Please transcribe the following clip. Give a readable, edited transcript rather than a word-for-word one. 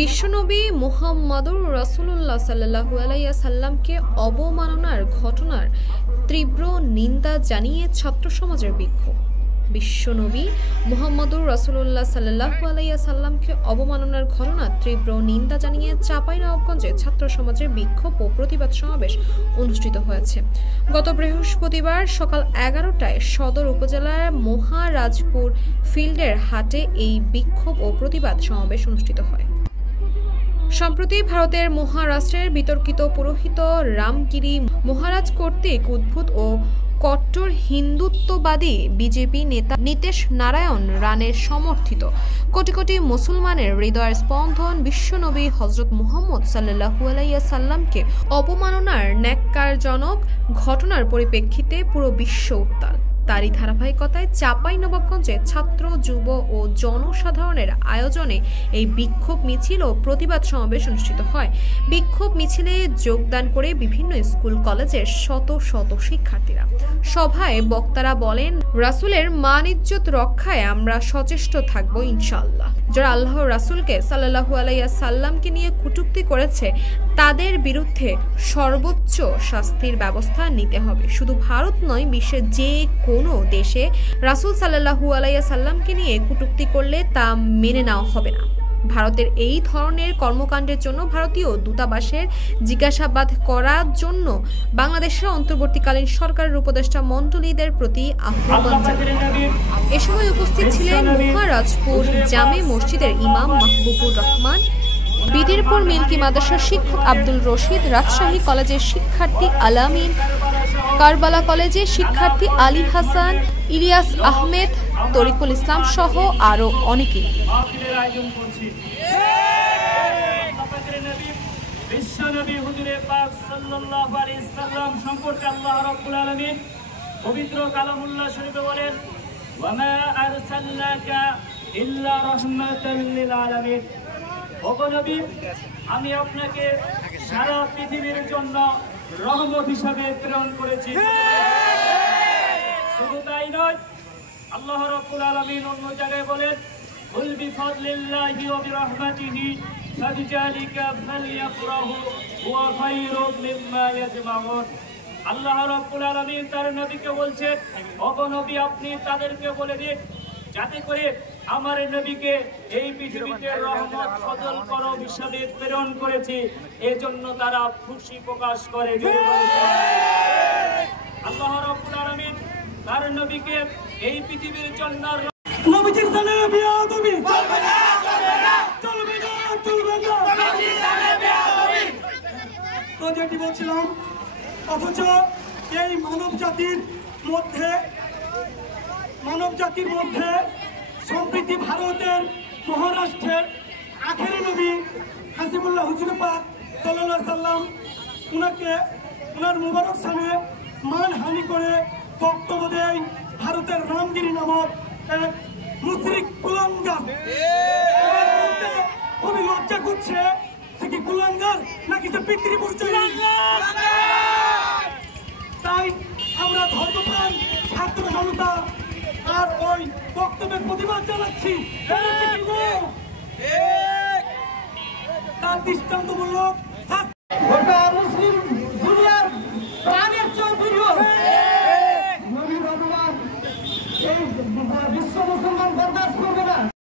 বিশ্বনবী মুহাম্মদুর রাসূলুল্লাহ সাল্লাল্লাহু আলাইহি সাল্লামকে অবমাননার ঘটনার তীব্র নিন্দা জানিয়ে ছাত্র সমাজের বিক্ষোভ। বিশ্বনবী মুহাম্মদুর রাসূলুল্লাহ সাল্লাল্লাহু আলাইহি সাল্লামকে অবমাননার ঘটনার তীব্র নিন্দা জানিয়ে চাঁপাইনবাবগঞ্জে ছাত্র সমাজের বিক্ষোভ ও প্রতিবাদ সমাবেশ অনুষ্ঠিত হয়েছে। গত বৃহস্পতিবার সকাল 11টায় সদর উপজেলার মহারাজপুর ফিল্ডের হাটে এই বিক্ষোভ ও প্রতিবাদ সমাবেশ অনুষ্ঠিত হয়। সম্প্রতি ভারতের মহারাষ্ট্রের বিতর্কিত পুরোহিত রামগিরি মহারাজ কর্তৃক উদ্ভূত ও কট্টর হিন্দুত্ববাদী বিজেপি নেতা নীতেশ নারায়ণ রানের সমর্থিত কোটি কোটি মুসলমানের হৃদয়ের স্পন্দন বিশ্বনবী হযরত মুহাম্মদ সাল্লাল্লাহু আলাইহি সাল্লামকে অবমাননার ন্যাক্কারজনক ঘটনার পরিপ্রেক্ষিতে পুরো বিশ্ব উত্তাল। তারই ধারাবাহিকতায় চাঁপাইনবাবগঞ্জে ছাত্র, যুব ও জনসাধারণের আয়োজনে এই বিক্ষোভ মিছিল ও প্রতিবাদ সমাবেশ অনুষ্ঠিত হয়। বিক্ষোভ মিছিলে যোগদান করে বিভিন্ন স্কুল কলেজের শত শত শিক্ষার্থীরা। সভায় বক্তারা বলেন, রাসূলের মান ইজ্জত রক্ষায় আমরা সচেষ্ট থাকব ইনশাআল্লাহ। যারা আল্লাহর রাসূলকে সাল্লাল্লাহু আলাইহি সাল্লামকে নিয়ে কটূক্তি করেছে তাদের বিরুদ্ধে সর্বোচ্চ শাস্তির ব্যবস্থা নিতে হবে। শুধু ভারত নয়, বিশ্বের যে কোনো দেশে রাসূল সাল্লাল্লাহু আলাইহি সাল্লামকে নিয়ে কটূক্তি করলে তা মেনে নেওয়া হবে না। ভারতের এই ধরনের কর্মকাণ্ডের জন্য ভারতীয় দূতাবাসের জিজ্ঞাসাবাদ করার জন্য বাংলাদেশের অন্তর্বর্তীকালীন সরকারের উপদেষ্টা মণ্ডলীদের প্রতি আহ্বান জানান। এ সময় উপস্থিত ছিলেন মহারাজপুর জামে মসজিদের ইমাম মাহবুবুর রহমান, বিদিরপুর মিল্কি মাদ্রাসার শিক্ষক আব্দুল রশিদ, রাজশাহী কলেজের শিক্ষার্থী আলামিন, কারবালা কলেজের শিক্ষার্থী আলী হাসান, ইলিয়াস আহমেদ, তরিকুল ইসলাম সহ আরো অনেকেই। বিশ্বনবী হুজুরে পাক সাল্লাল্লাহু আলাইহি সাল্লাম সম্পর্কে আল্লাহ রাব্বুল আলামিন পবিত্র কালামুল্লাহ শরীফে বলেন, ওয়া মা আরসালনাকা ইল্লা রাহমাতাল লিল আলামিন। ওগো নবী, আমি আপনাকে সারা পৃথিবীর জন্য রহমত হিসাবে প্রেরণ করেছি। শুধু তাই নয়, আল্লাহ রাব্বুল আলামিন অন্য জায়গায় বলেন, কুল বিফাদলিল্লাহি ওয়া বিরহমাতিহি ফাবিযালিকা ফালইফরাহু হুয়া খায়রুম মিম্মা ইয়াজমাউন। আল্লাহ রাব্বুল আলামিন তার নবীকে বলছেন, ওগো নবী, আপনি তাদেরকে বলে দিন যাতে করে আমার নবীকে এই পৃথিবীতে রহমত ফজল করম হিসাবে প্রেরণ করেছি, এজন্য তারা খুশি প্রকাশ করে। আল্লাহ রাব্বুল আলামিন তার নবীকে এই পৃথিবীর জন্য নবীজির সানে বিয়াদবি চলবে না, চলবে না, চলবে না, চলবে না, নবীজির সানে বিয়াদবি। তো যেটি বলছিলাম, অথচ এই মানব জাতির মধ্যে সম্প্রীতি ভারতের মহারাষ্ট্রের আখেরি নবী হাসিবুল্লাহ হুজুর পাক সাল্লাল্লাহু আলাইহি সাল্লাম উনার মুবারক সামনে মানহানি করে বক্তব্য দেয় ভারতের রামগিরি নামক এক মুশরিক কুলাঙ্গার। খুবই লজ্জা করছে, সে কি কুলাঙ্গার নাকি সে পিতৃপুরুষ? তাই আমরা ধর্মপ্রাণ ছাত্র জনতা আর ওই বক্তব্যের প্রতিবাদ জানাচ্ছি। তার দৃষ্টান্তমূলক